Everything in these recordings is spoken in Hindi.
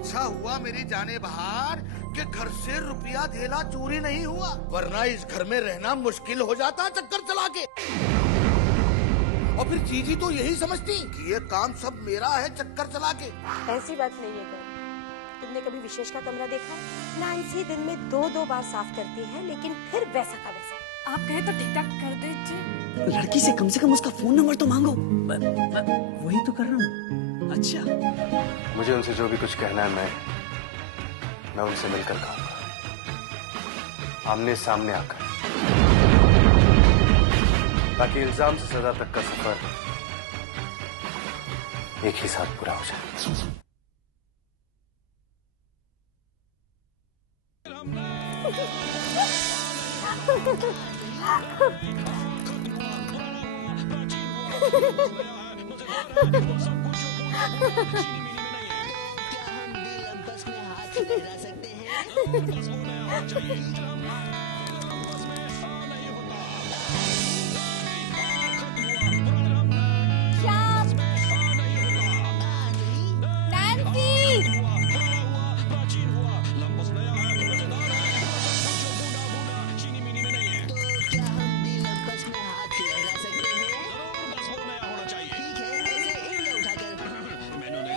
अच्छा हुआ मेरी जाने बहार कि घर से रुपया धेला चोरी नहीं हुआ, वरना इस घर में रहना मुश्किल हो जाता चक्कर चला के। और फिर जीजी तो यही समझती कि ये काम सब मेरा है चक्कर चला के। ऐसी बात नहीं है कर। तुमने कभी विशेष का कमरा देखा है? नैन्सी दिन में 2-2 बार साफ करती है, लेकिन फिर वैसा का वैसा। आप कहे तो ठीक ठाक कर दीजिए। लड़की से कम उसका फोन नंबर तो मांगो। वही तो कर रहा हूँ। अच्छा, मुझे उनसे जो भी कुछ कहना है मैं उनसे मिलकर कहूंगा, आमने सामने आकर, ताकि इल्जाम से सजा तक का सफर एक ही साथ पूरा हो जाए।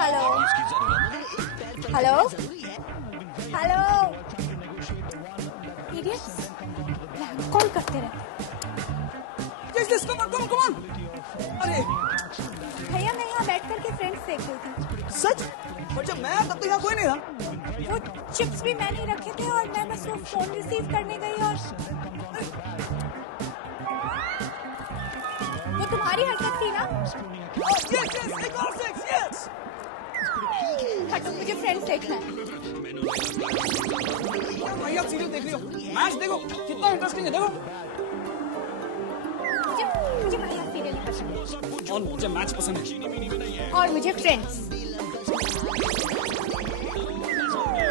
Hello hello hello, idiots, call करते रहते। Yes, come on. अरे भैया मैं यहाँ बैठ कर के फ्रेंड्स देख रही थी। सच? और जब मैं आया तब तो यहाँ कोई नहीं था। वो चिप्स भी मैंने ही रखे थे और मैं बस वो फोन रिसीव करने गई और वो तुम्हारी हरकत थी ना? Yes. हटो, मुझे फ्रेंड्स देखना है। भाई आप सीरियल देख रही हो, मैच देखो, कितना इंटरेस्टिंग है, देखो। मुझे भैया सीरियल नहीं पसंद और मुझे मैच पसंद है। और मुझे फ्रेंड्स।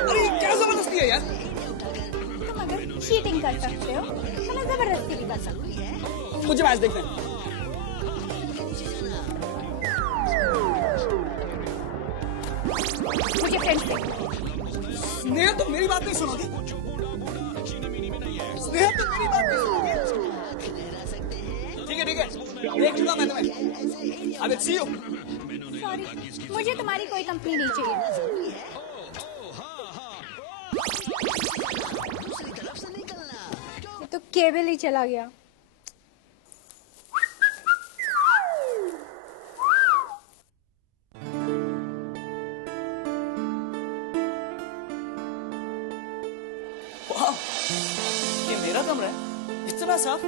अरे क्या जबरदस्ती है यार। तुम अगर चीटिंग कर सकते हो तो मैं जबरदस्ती भी कर सकती हूँ। मुझे मैच देखना है। मुझे फ्रेंड्स देखना है। स्नेहा तो मेरी बात नहीं सुनोगी। स्नेहा तो मेरी बात नहीं सुनोगी। ठीक है देख चुका मैं तुम्हें। अब सी यू। सॉरी, मुझे तुम्हारी कोई कंपनी नहीं चाहिए। ये तो केबल ही चला गया। ये मेरा कमरा है, इतना साफ।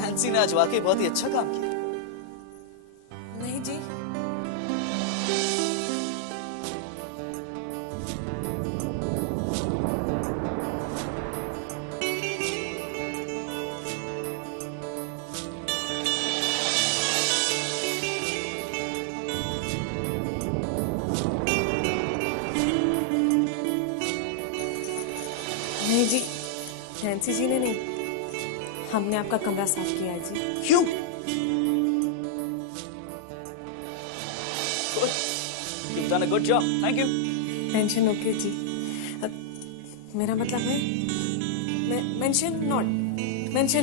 नैन्सी ने आज वाकई बहुत ही अच्छा काम किया। नहीं जी, नहीं जी, नैन्सी जी ने नहीं, हमने आपका कमरा साफ किया है जी। क्यों? You've done a good job. Thank you. Mention okay जी। मेरा मतलब है मेंशन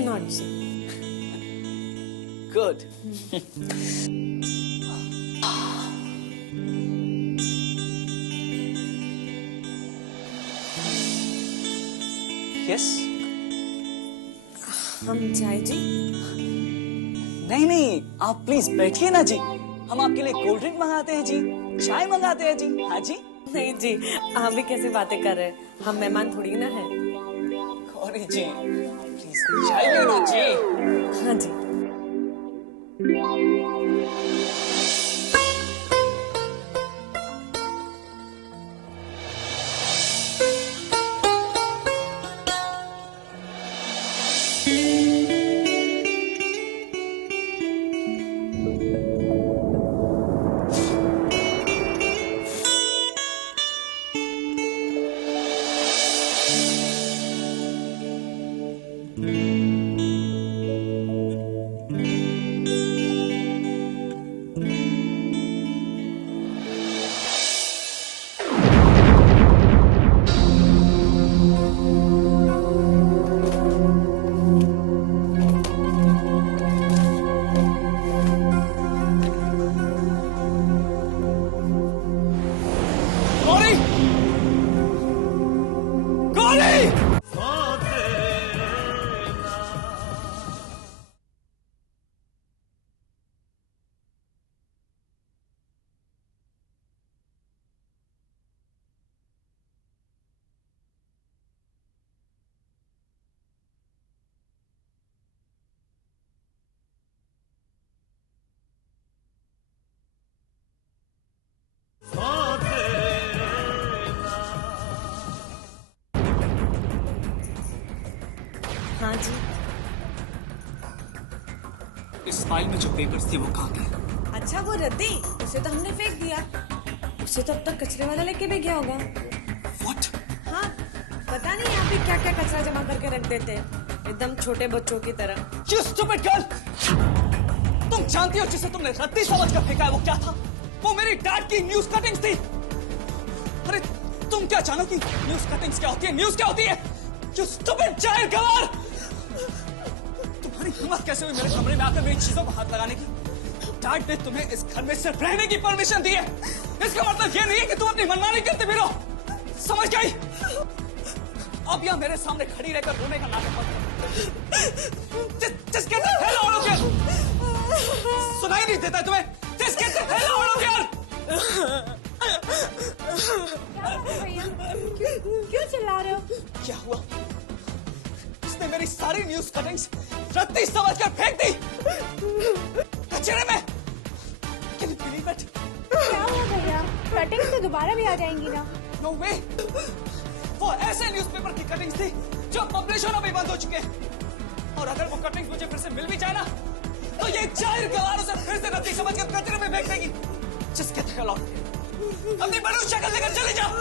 नॉट जी। Good. Yes. हम जाए जी? नहीं, आप प्लीज बैठिए ना जी। हम आपके लिए कोल्ड ड्रिंक मंगाते हैं जी, चाय मंगाते हैं जी। हाँ जी। नहीं जी, हम भी कैसे बातें कर रहे हैं, हम मेहमान थोड़ी ना हैं। गौरी जी, प्लीज चाय लेना जी। हाँ जी। हाँ जी। इस फाइल में जो पेपर्स थे वो कहाँ गए? अच्छा वो रद्दी, उसे तो हमने फेंक दिया। उसे तो अब तक कचरे वाला लेके भी गया होगा। What? हाँ, पता नहीं यहाँ पे क्या क्या कचरा जमा करके रख देते हैं, एकदम छोटे बच्चों की तरह। You stupid girl! तुम जानती हो जिसे तुमने रद्दी समझकर फेंका है वो क्या था? वो मेरी डैड की न्यूज कटिंग्स थी। अरे तुम क्या जानो कि न्यूज कटिंग्स क्या होती है? न्यूज क्या होती है? You stupid जाहिल गवार! तुम्हारी हिम्मत कैसे हुई मेरे कमरे में आकर मेरी चीजों पर हाथ लगाने की? डैड ने तुम्हें इस घर में सिर्फ रहने की परमिशन दी है। इसका मतलब ये नहीं है कि तुम अपनी मनमानी करते फिरो। समझ गई? अब यहाँ मेरे सामने खड़ी रहकर रोने का नाटक मत करो। Just get the hell out of here! सुनाई नहीं देता तुम्हें? Just get the hell out of here! क्यों चिल्ला रहे हो? क्या हुआ? उसने मेरी सारी न्यूज कटिंग्स रत्ती समझकर फेंक दी कचरे में। Can you believe it? क्या हुआ भैया? कटिंग तो दोबारा भी आ जाएंगी ना? No way! वो ऐसे न्यूज़पेपर की कटिंग्स थी जो पब्लिश होना भी बंद हो चुके हैं। और अगर वो कटिंग्स मुझे फिर से मिल भी जाए ना, तो ये जाहिर गवार उसे फिर से रत्ती समझकर कचरे में फेंक देगी। Just get the hell out of here! अपनी बड़ी शक्ल लेकर चले जाओ।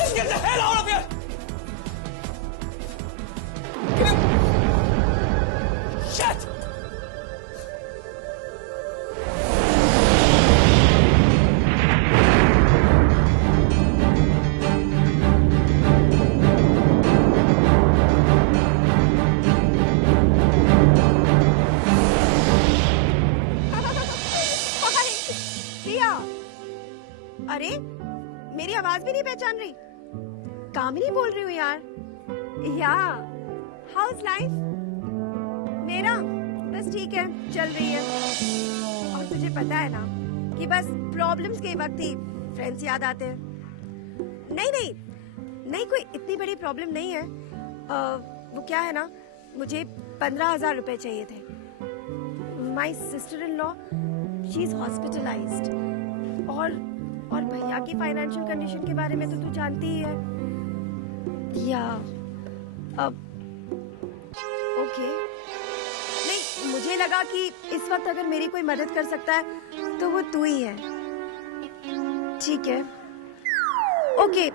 Just get the hell out of here! Shit! प्रिया, अरे मेरी आवाज भी नहीं पहचान रही? कामिनी बोल रही हूँ यार। या हाउस लाइफ मेरा बस ठीक है, चल रही है। और तुझे पता है ना कि बस प्रॉब्लम्स के वक्त ही फ्रेंड्स याद आते हैं। नहीं नहीं नहीं, कोई इतनी बड़ी प्रॉब्लम नहीं है। वो क्या है ना, मुझे 15,000 रुपए चाहिए थे। My sister in law she is hospitalised, और भैया की फाइनेंशियल कंडीशन के बारे में तो तू जानती ही है। या अब ओके, नहीं मुझे लगा कि इस वक्त अगर मेरी कोई मदद कर सकता है तो वो तू ही है। ठीक है, ओके,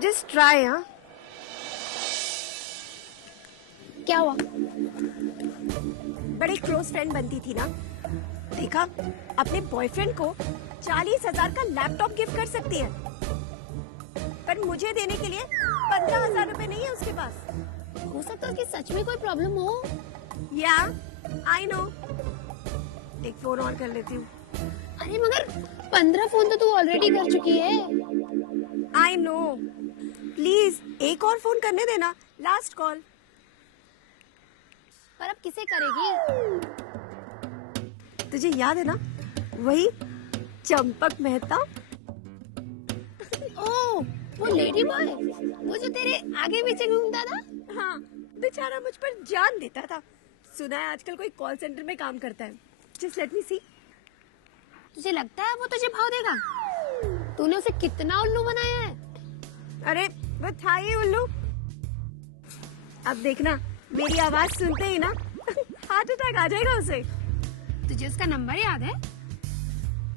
जस्ट ट्राई। हाँ, क्या हुआ? बड़े क्लोज फ्रेंड बनती थी ना, देखा अपने बॉयफ्रेंड को 40,000 का लैपटॉप गिफ्ट कर सकती है, पर मुझे देने के लिए 15,000 रुपए नहीं है उसके पास। हो सकता है कि सच में कोई प्रॉब्लम हो। या आई नो, एक फोन और कर लेती हूँ। अरे मगर 15 फोन तो तू ऑलरेडी कर चुकी है। आई नो, प्लीज एक और फोन करने देना, लास्ट कॉल। पर अब किसे करेगी? तुझे याद है ना, वही चंपक मेहता। ओह, वो लेडी बॉय, वो जो तेरे आगे पीछे घूमता था। हाँ, बेचारा मुझ पर जान देता था। सुना है आजकल कोई कॉल सेंटर में काम करता है। जस्ट लेट मी सी। तुझे लगता है वो तुझे भाव देगा? तूने उसे कितना उल्लू बनाया है। अरे वो था ही उल्लू। अब देखना, मेरी आवाज सुनते ही ना हार्ट अटैक आ जाएगा उसे। तुझे उसका नंबर याद है?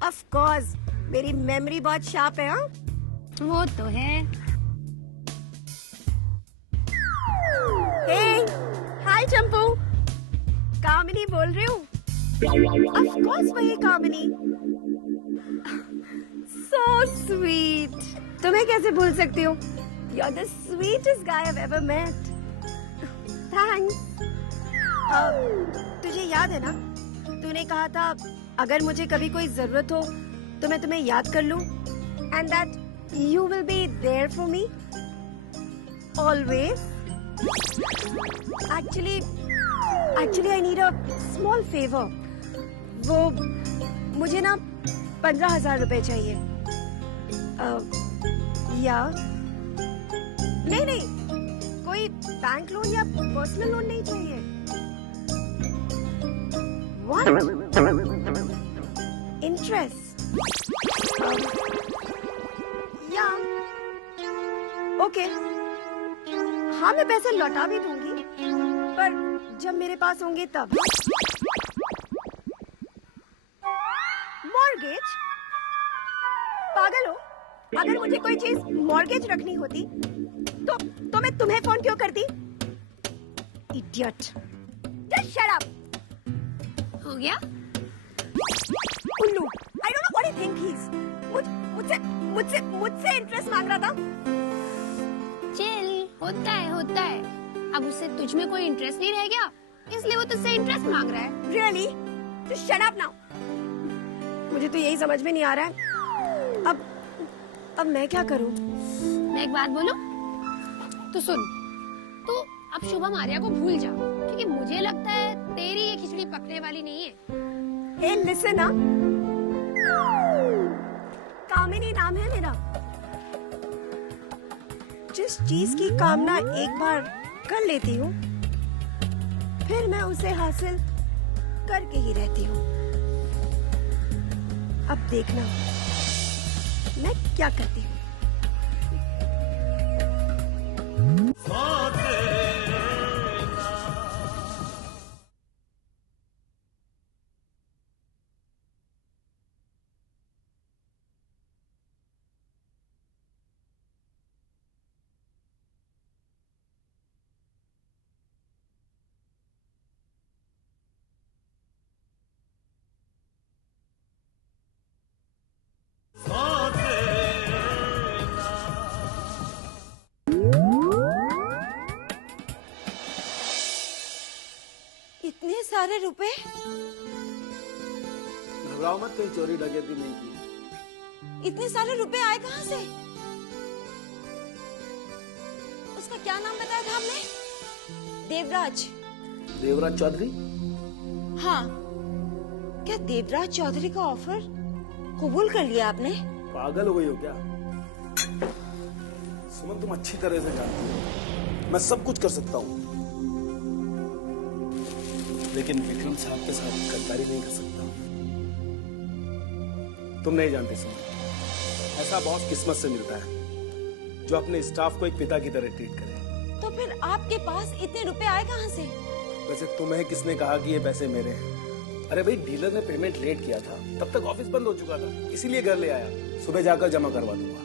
ऑफ कोर्स, मेरी मेमोरी बहुत शार्प है। हाँ, वो तो है। हे, हाय चंपू, कामिनी बोल रही हूँ। ऑफ कोर्स वही कामिनी। सो स्वीट, तुम्हें कैसे भूल सकती हूँ? You are the sweetest guy I have ever met. Thanks. तुझे याद है ना, तूने कहा था अगर मुझे कभी कोई जरूरत हो तो मैं तुम्हें याद कर लूं, and that you will be there for me always. Actually I need a small favour. वो मुझे ना 15,000 रुपए चाहिए। या नहीं, कोई बैंक लोन या पर्सनल लोन नहीं चाहिए। What? Interest? या ओके, हाँ मैं पैसे लौटा भी दूंगी, जब मेरे पास होंगे तब। मॉर्गेज? पागल हो? अगर मुझे कोई चीज मॉर्गेज रखनी होती तो मैं तुम्हें फोन क्यों करती? इडियट। Just shut up. हो गया? उल्लू। I don't know what he think he is. मुझसे इंटरेस्ट मांग रहा था। चिल, होता है। अब उससे तुझ में कोई इंटरेस्ट नहीं रह गया, इसलिए वो तुझसे इंटरेस्ट मांग रहा है। Really? Just shut up now. मुझे तो यही समझ में नहीं आ रहा है। अब मैं क्या करूं? मैं एक बात बोलूं? तो सुन, तू अब शुभम आर्या को भूल जा, क्योंकि मुझे लगता है तेरी ये खिचड़ी पकने वाली नहीं है। Hey, listen ना। कामिनी नाम है मेरा। जिस चीज की कामना एक बार कर लेती हूँ, फिर मैं उसे हासिल करके ही रहती हूँ। अब देखना मैं क्या करती हूँ। इतने सारे रुपए? घबराओ मत, कहीं चोरी डकैती नहीं की। इतने सारे रुपए आए कहाँ से? उसका क्या नाम बताया था आपने? देवराज। देवराज चौधरी? हाँ। क्या देवराज चौधरी का ऑफर कबूल कर लिया आपने? पागल हो गई हो क्या? सुमन, तुम अच्छी तरह से जानती हो मैं सब कुछ कर सकता हूँ, लेकिन विक्रम साहब के साथ गद्दारी नहीं कर सकता। तुम नहीं जानते सुमन, ऐसा बॉस किस्मत से मिलता है जो अपने स्टाफ को एक पिता की तरह ट्रीट करे। तो फिर आपके पास इतने रुपए आए कहाँ से? वैसे तुम्हें किसने कहा कि ये पैसे मेरे हैं? अरे भाई, डीलर ने पेमेंट लेट किया था, तब तक ऑफिस बंद हो चुका था, इसीलिए घर ले आया। सुबह जाकर जमा करवा दूंगा।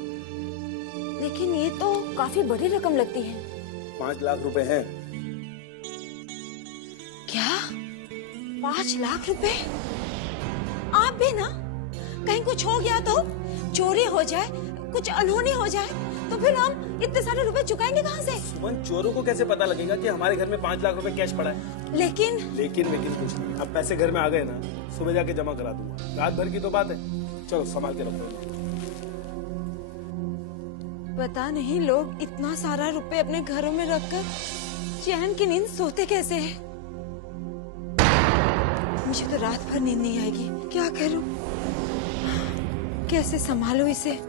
लेकिन ये तो काफी बड़ी रकम लगती है। 5 लाख रुपए हैं। क्या? 5 लाख रुपए? आप भी ना, कहीं कुछ हो गया तो, चोरी हो जाए, कुछ अनहोनी हो जाए, तो फिर हम इतने सारे रुपए चुकाएंगे कहाँ से? सुमन, चोरों को कैसे पता लगेगा कि हमारे घर में 5 लाख रुपए कैश पड़ा है? लेकिन कुछ नहीं। अब पैसे घर में आ गए ना, सुबह जाके जमा करा दूंगा। रात भर की तो बात है। चलो संभाल के रखो। पता नहीं लोग इतना सारा रुपए अपने घरों में रखकर चैन की नींद सोते कैसे हैं? मुझे तो रात भर नींद नहीं आएगी। क्या करूं? कैसे संभालूं इसे?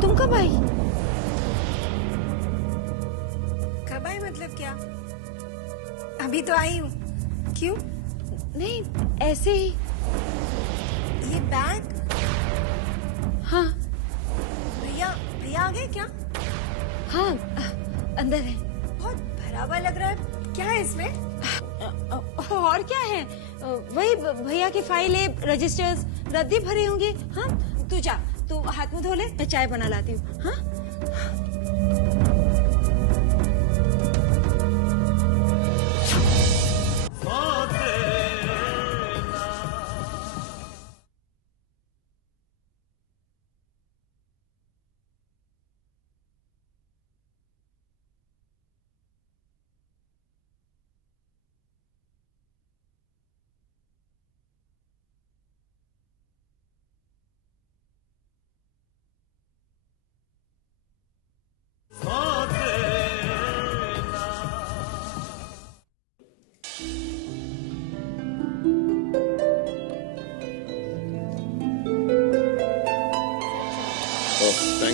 तुम कब आई? कब आई मतलब क्या? अभी तो आई हूँ। क्यों? नहीं, ऐसे ही। ये बैग? हाँ भैया आ गए क्या? हाँ, अंदर है। बहुत भरा हुआ लग रहा है। क्या है इसमें? और क्या है? वही भैया की फाइलें, रजिस्टर्स, रद्दी भरे होंगे। हाँ, तू जा, तू हाथ मुंह धो ले, मैं चाय बना लाती हूँ। हाँ?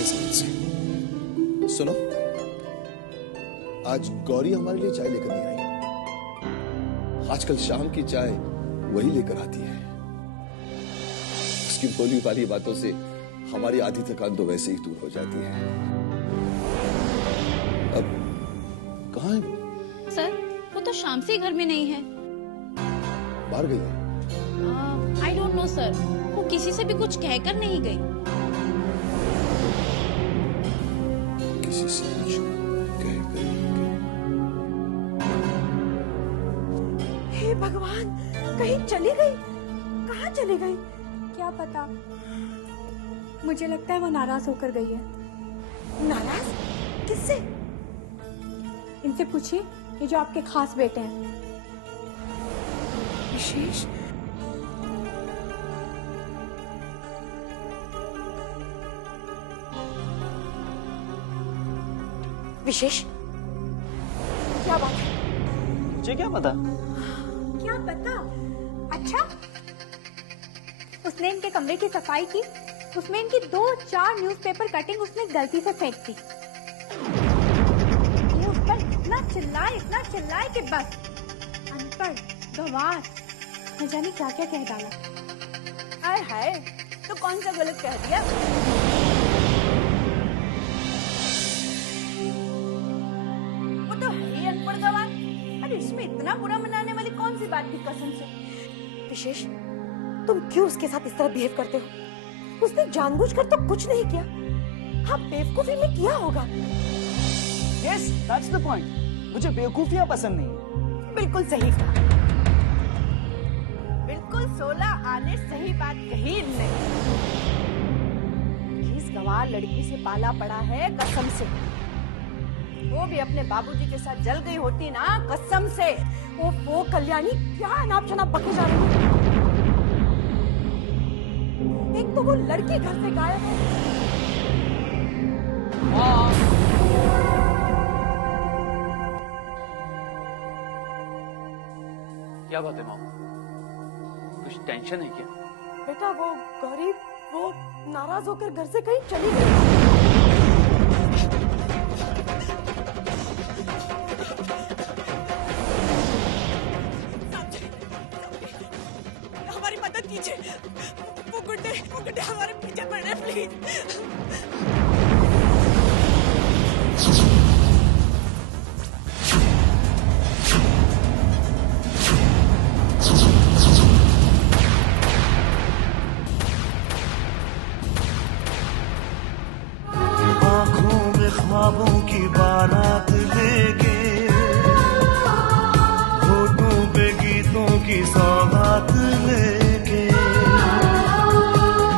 साल से। सुनो, आज गौरी हमारे लिए चाय लेकर नहीं आई। आजकल शाम की चाय वही लेकर आती है। उसकी बोली वाली बातों से हमारी आधी थकान तो वैसे ही दूर हो जाती है। अब कहाँ है वो? सर, वो तो शाम से ही घर में नहीं है। बाहर गई है? आई डोंट नो सर, वो किसी से भी कुछ कहकर नहीं गई। किसी से कुछ कहकर नहीं गई। हे भगवान, कहीं चली गई? कहाँ चली गई? क्या पता, मुझे लगता है वो नाराज होकर गई है। नाराज? किससे? इनसे पूछिए, ये जो आपके खास बेटे हैं। विशेष? विशेष, क्या बात है? मुझे क्या पता? क्या पता? अच्छा, उसने इनके कमरे की सफाई की, उसमें इनकी 2-4 न्यूज़पेपर कटिंग उसने गलती से फेंक दी। ये उस पर इतना चिल्लाए कि बस अनपढ़, गंवार, न जाने क्या क्या कह डाला। हाय हाय, तो कौन सा गलत कह दिया? वो तो है ही अनपढ़ गंवार। अरे इसमें इतना बुरा मनाने वाली कौन सी बात थी कसम से? विशेष, तुम क्यों उसके साथ इस तरह बिहेव करते हो? उसने जानबूझकर तो कुछ नहीं किया। हाँ, बेवकूफी में किया होगा। Yes, that's the point. मुझे बेवकूफियां पसंद नहीं। बिल्कुल सही कहा। बिल्कुल 16 आने सही बात कही नहीं। इस गंवार लड़की से पाला पड़ा है कसम से। वो भी अपने बाबूजी के साथ जल गई होती ना, कसम से। वो कल्याणी क्या अनाप शनाप बके जा रही है। एक तो वो लड़की घर से गायब है। क्या बात है मामा, कुछ टेंशन है क्या? बेटा, वो गौरी वो नाराज होकर घर से कहीं चली गई। हमारी मदद कीजिए। वो गुड्डे हमारे पीछे पड़ रहे, प्लीज। आँखों में ख्वाबों की बारात लेके, होठों पे गीतों की सौगात लेके,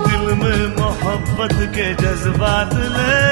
दिल में मोहब्बत के जज्बात ले